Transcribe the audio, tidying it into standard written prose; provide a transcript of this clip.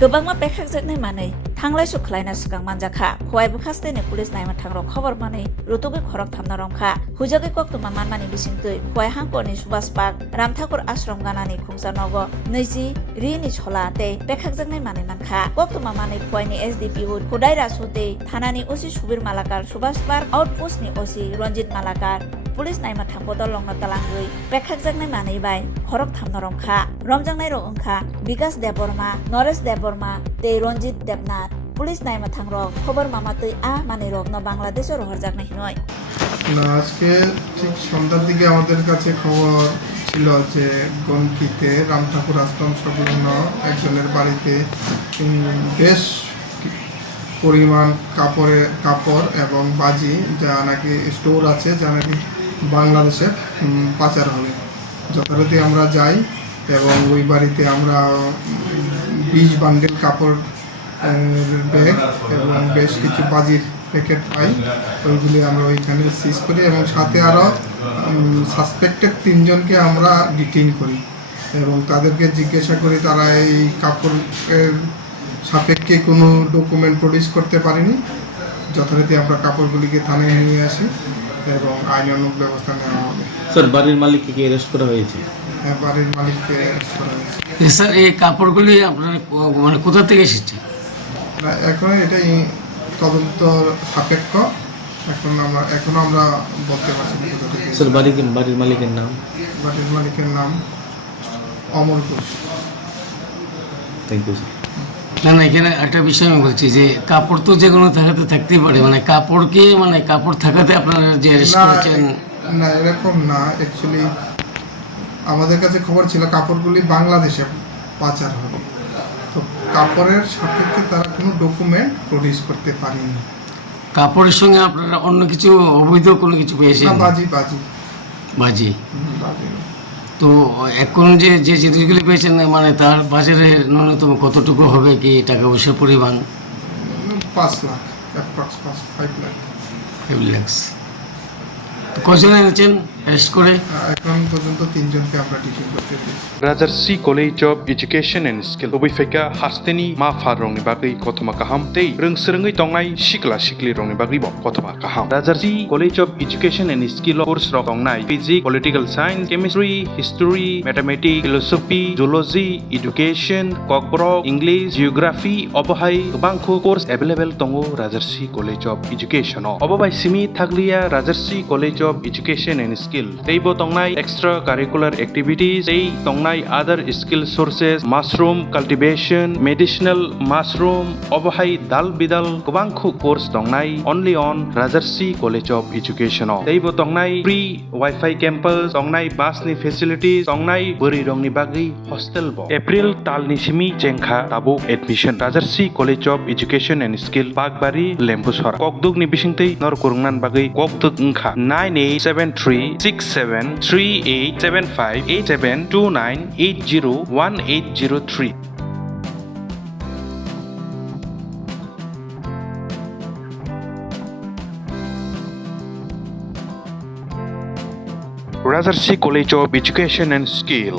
गोबांमा बेखाकजाकनाय मानै थांलाय खलायना Swkang manjakha Khowaio khasteni police naima thangrok khobor manei rutugi Khoroktham naromkha hujagi koktuma manmani bisingtui Khowaio hangkorni Subhash Park Ramthakur ashram ganani khungsa-nogo 20 rini chola tei bekhakjaknai manei mankha koktuma manei Khowaio ni SDPO Khudai Rasute thanani OC Subir Malakar Subhash Park outpost ni OC Ranjit Malakar police naima thangbodo longna talangui bekhakjaknai manei bai Khoroktham naromkha romjaknai rok wngkha Vikas Deborma Noresh Deborma tei Ranjit Debnath police নাইমা থাংরো খবর মামাতই মানে রব না বাংলাদেশে রহরজাক নাই নয় না আজকে ঠিক সন্ধ্যার দিকে আমাদের কাছে খবর ছিল যে গনকিতে রামঠাকুর আশ্রম সংলগ্ন একজনের বাড়িতে বেশ পরিমাণ কাপড় এবং বাজি যা নাকি স্টোর আছে যা নাকি বাংলাদেশে পাচার হবে যথারীতি আমরা যাই এবং ওই বাড়িতে আমরা 20 বান্ডেল কাপড় ব্যাগ এবং বেশ কিছু বাজির প্যাকেট পাই ওইগুলি আমরা ওইখানে সিজ করি এবং সাথে আরও সাসপেক্টেড 3 জনকে আমরা ডিটেইন করি এবং তাদেরকে জিজ্ঞাসা করি তারা এই কাপড়ের সাপেক্ষে কোনো ডকুমেন্ট প্রডিউস করতে পারেনি যথারীতি আমরা কাপড়গুলিকে থানায় নিয়ে আসি এবং আইনানুগ ব্যবস্থা নেওয়া হবে স্যার বাড়ির মালিককে কি অ্যারেস্ট করা হয়েছে হ্যাঁ বাড়ির মালিককে অ্যারেস্ট করা হয়েছে স্যার এই কাপড়গুলি আপনার মানে কোথা থেকে এসেছে এখন এটাই তদন্ত সাপেক্ষ এখনো আমরা বলতে পারছি না স্যার বাড়ির মালিকের নাম অমর ঘোষ থ্যাংক ইউ স্যার না এখানে একটা বিষয় আমি বলছি যে কাপড় তো যে কোনো থাকাতে থাকতেই পারে মানে কাপড় থাকাতে আপনারা যে অ্যারেস্ট করেছেন না এরকম না অ্যাকচুয়ালি আমাদের কাছে খবর ছিল কাপড়গুলি বাংলাদেশে পাচার হবে তো কাপড়ের সাপেক্ষে তারা কোনো ডকুমেন্ট প্রডিউস করতে পারেনি কাপড়ের সঙ্গে আপনারা অন্য কিছু অবৈধ কোনো কিছু পেয়েছেন বাজি তো এখন যে জিনিসগুলি পেয়েছেন মানে তার বাজারে ন্যূনতম কতটুকু হবে কি টাকা পয়সার পরিমাণ 5 লাখ অ্যাপ্রক্স 5 লাখ 5 লাখ কজন এনেছেন অ্যারেস্ট করে এখন পর্যন্ত 3 জনকে আমরা ডিটেইন করতে পেরেছি Rajarsi College of Education and Skill Obifeka Hasteni Ma Farongni Bagai Kotoma Kaham Tei Rungsrungai Tongnai Sikli Rongni Bagai Bo Kotoma Kaham Rajarsi College of Education and Skill course rok tongnai Physics, Political Science, Chemistry, History, Mathematics, Philosophy, Zoology, Education, Kokborok, English, Geography Obohai Gobangkho course available tongo Rajarsi College of Education Obobai Simi Thaglia Rajarsi College of Education and Skill Teibo tongnai extra curricular activities Tei tongnai other skill sources mushroom cultivation medicinal mushroom obohai dal bidal gobangkhu course tongnai only on Rajarsi College of Education teibo tongnai free wifi campus tongnai bus ni facilities tongnai buri rongni bagi hostel bo April talni simi jengkha tabo admission Rajarsi College of Education and Skill Bagbari Lembusora kokduk ni bisingtei nor kurungnan bagi kokduk ngkha 98736738758729801803 Rajarsi College of Education and Skill